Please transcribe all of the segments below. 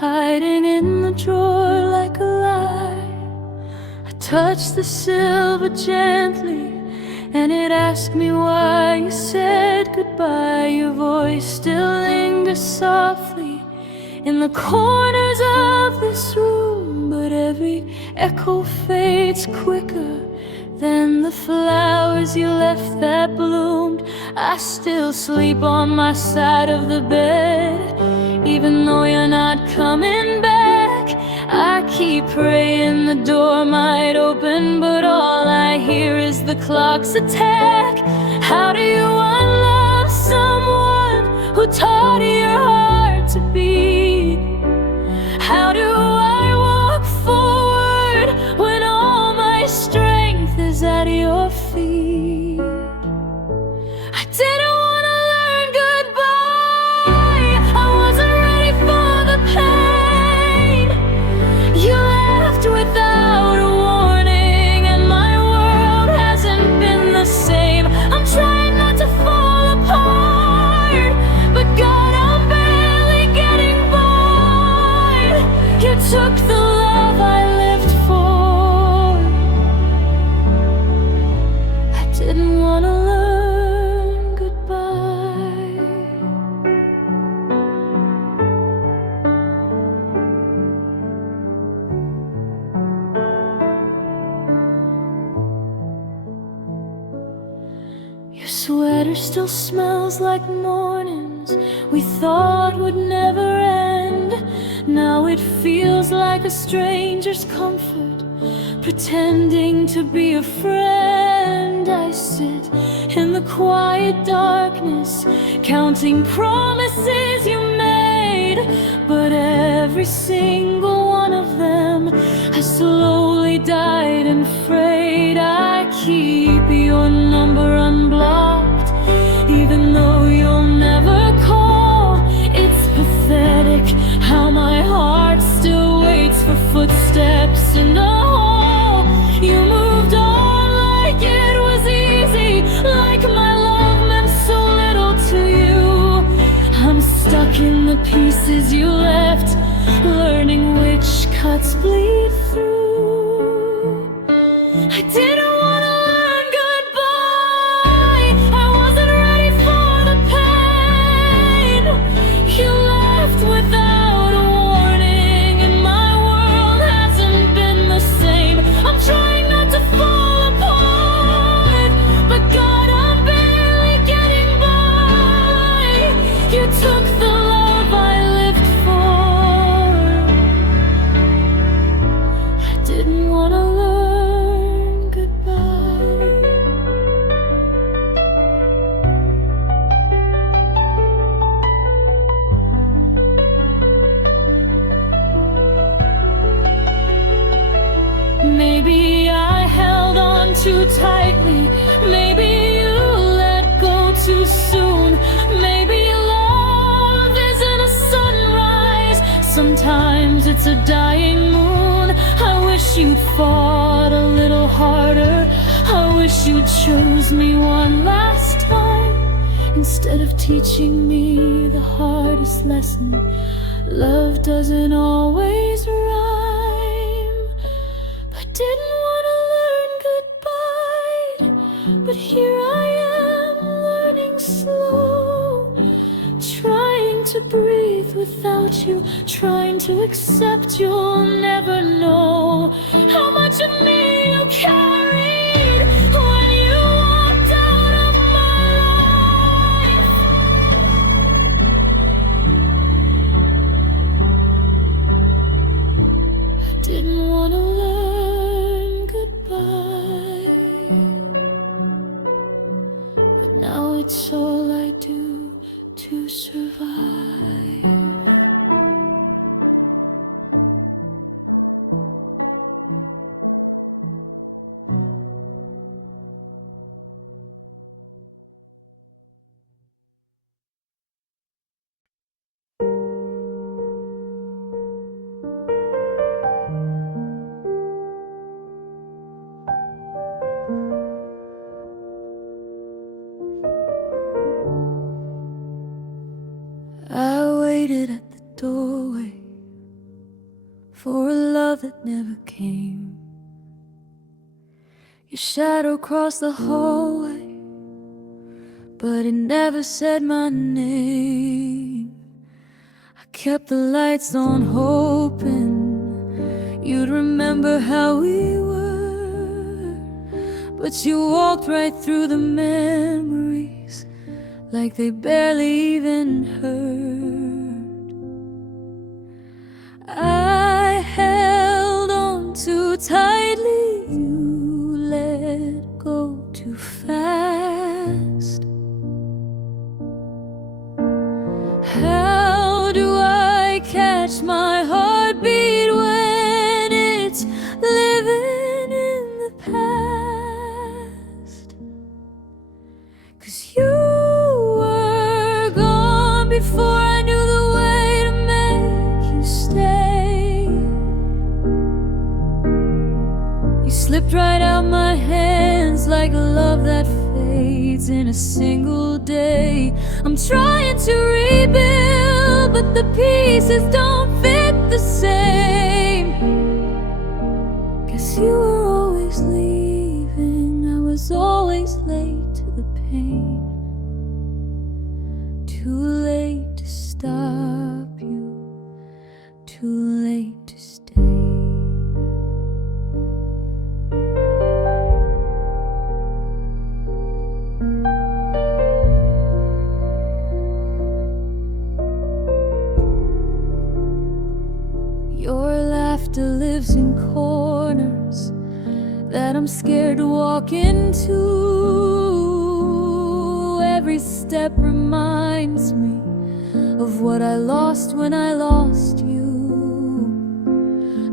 hiding in the drawer like a lie. I touched the silver gently, and it asked me why you said goodbye. Your voice still lingers softly in the corners of this room, but every echo fades quicker than the flowers you left that bloomed. I still sleep on my side of the bed, even though you're not coming back. I keep praying the door might open, but all I hear is the clock's attack. How do you unlove someone who taught your heart to beat? How do I walk forward when all my strength is at your feet? I didn't want to learn goodbye. I wasn't ready for the pain. You left without a warning, and my world hasn't been the same. I'm trying not to fall apart, but God, I'm barely getting by. You took the love I lived for. I didn't want to learn goodbye. Your sweater still smells like mornings we thought would never end. Now it feels like a stranger's comfort, pretending to be a friend. I sit in the quiet darkness, counting promises you made, but every single one of them has slowly died and frayed. I keep your number unblocked, even though you'll never call. It's pathetic how my heart still waits for footsteps in the hall. You moved on like it was easy, like my love meant so little to you. I'm stuck in the pieces you left, learning which cuts bleed through. I didn't want to learn goodbye. I wasn't ready for the pain. You left without a warning, and my world hasn't been the same. I'm trying not to fall apart, but God, I'm barely getting by. You took the love I lived for. I didn't want to learn goodbye. Maybe I held on too tightly. Maybe you let go too soon. Maybe love isn't a sunrise, sometimes it's a dying moon. I wish you'd fought a little harder. I wish you'd chose me one last time, instead of teaching me the hardest lesson. Love doesn't always rhyme. I didn't want to learn goodbye, but here I am, learning slow, trying to breathe without you, trying to accept you'll never know how much of me you carried when you walked out of my life. I didn't want to learn goodbye, but now it's all I do to survive. I waited at the doorway, for a love that never came. Your shadow crossed the hallway, but it never said my name. I kept the lights on, hoping you'd remember how we were, but you walked right through the memories like they barely even hurt. I held on too tightly, you let go too fast. How do I catch my heartbeat when it's living in the past? 'Cause you were gone before I knew the way to make you stay. You slipped right out my hands like love that fades in a single day. I'm trying to rebuild, but the pieces don't fit the same. Guess you were always leaving, I was always late to the pain. Too late to stop you, too late to stay. Your laughter lives in corners that I'm scared to walk into. Every step reminds me of what I lost when I lost you.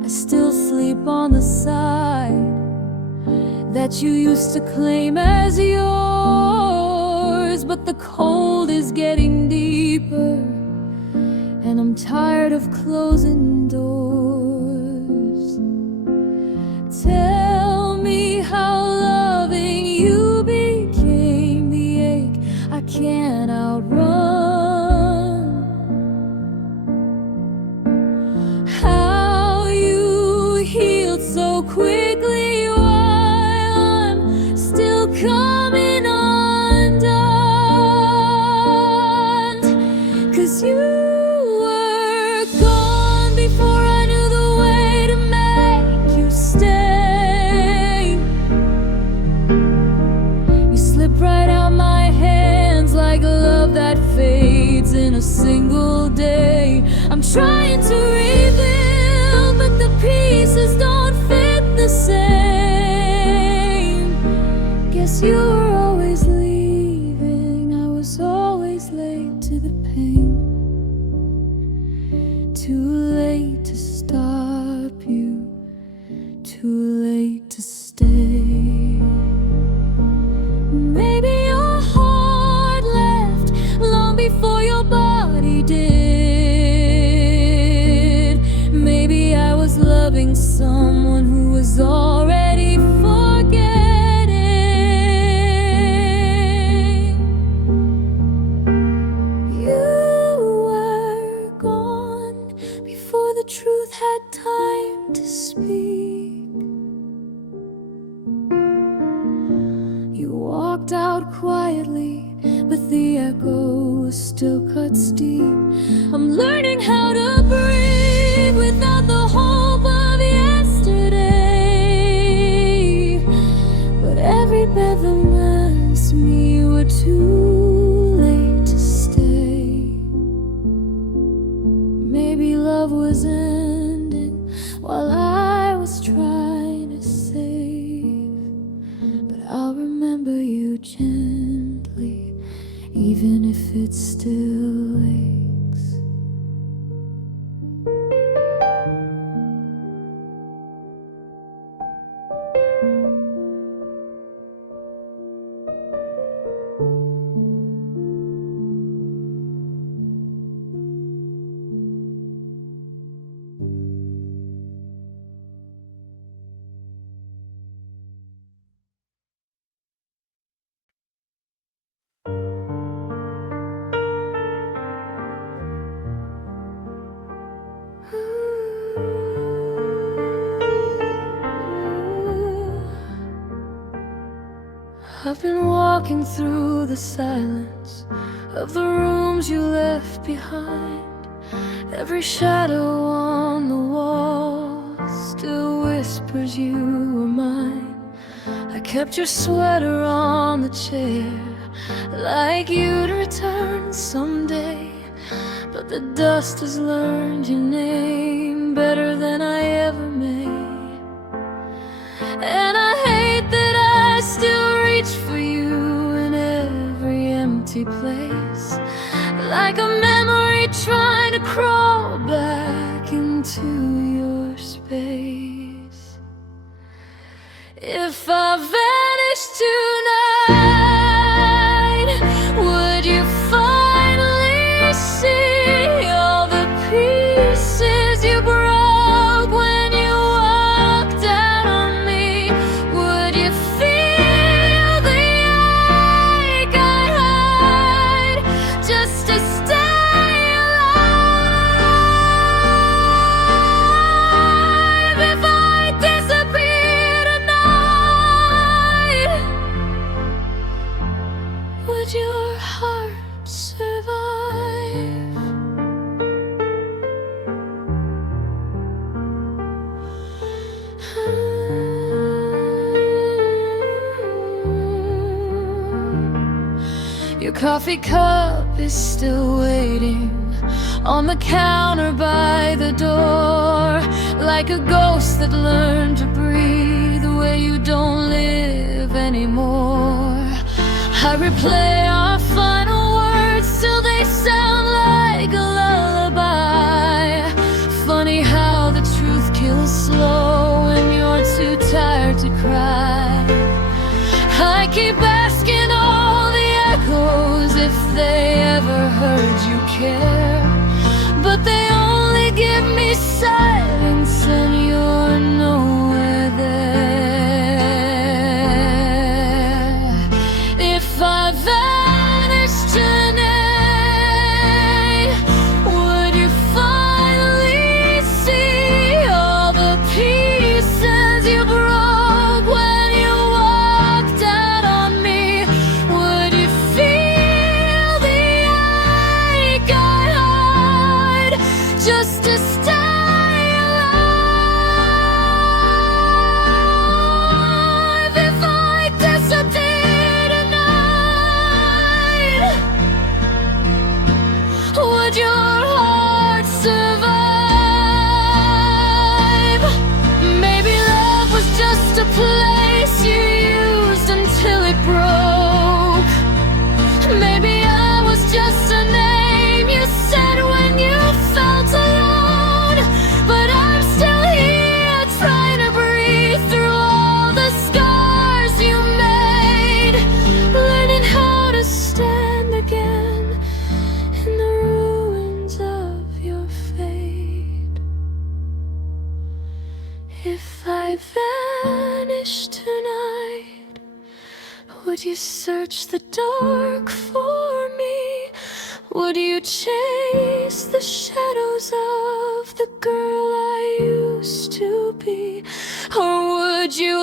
I still sleep on the side that you used to claim as yours, but the cold is getting deeper, and I'm tired of closing doors. Tell me how loving you became the ache I can't outrun. How you healed so quickly while I'm still coming undone. 'Cause you were gone before I knew the way to make you stay. You slipped right out my hands like love that fades in a single day. I'm trying to rebuild, but the pieces don't fit the same. Guess you were always leaving, I was always late to the pain. Too late to stop you, too late to stay. Maybe your heart left long before your body did. Maybe I was loving someone who was already forgetting. You were gone before the truth had time to speak. You walked out quietly, but the echo still cuts deep. I'm learning how to breathe without the hope of yesterday. But every breath reminds me you were too late to stay. Maybe love was ending while I was trying to save. But I'll remember you gently, even if it still aches. I've been walking through the silence of the rooms you left behind. Every shadow on the wall still whispers you were mine. I kept your sweater on the chair, like you'd return someday. But the dust has learned your name better than I ever may. And I hate that I still reach for you in every empty place, like a memory trying to crawl back into your space. If I vanished tonight, would you finally see all the pieces you broke when you walked out on me? Would you feel the ache I hide just to stay alive? If I disappear tonight, would your heart survive? Your coffee cup is still waiting on the counter by the door, like a ghost that learned to breathe the way you don't live anymore. I replay our final words till they sound like a lullaby. Funny how the truth kills slow when you're too tired to cry. I keep asking all the echoes if they ever heard you care, but they only give me silence and you're nowhere there. If I vanished tonight, would you finally see all the pieces you broke when you walked out on me? Would you feel the ache I hide just to stay alive? If I disappear tonight, would your heart survive? Maybe love was just a place you used until it broke. Maybe I was just a name you said when you felt alone. But I'm still here trying to breathe through all the scars you made, learning how to stand again in the ruins of your fate. If I vanish tonight, would you search the dark for me? Would you chase the shadows of the girl I used to be? Or would you